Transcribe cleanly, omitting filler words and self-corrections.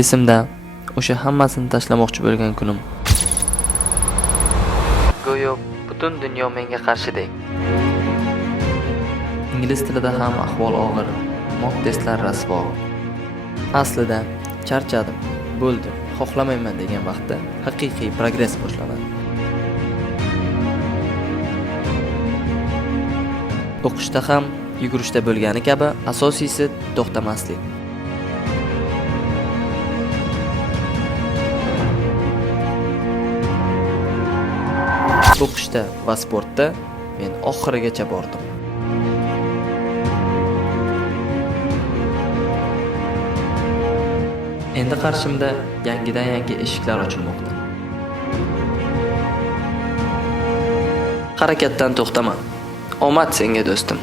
Esimda o'sha hammasini tashlamoqchi bo'lgan kunim. Go'yo butun dunyo menga qarshidek. Ingliz tilida ham ahvol og'ir, mock testlar rasvo. Aslida charchadim, bo'ldi, xohlamayman degan vaqtda haqiqiy progress boshlanadi. O'qishda ham, yugurishda bo'lgani kabi asosiysi to'xtamaslik. O'qishda va sportda men oxirigacha bordim. Endi qarshimda yangi eshiklar ochilmoqda. Harakatdan to'xtama. Omad senga do'stim.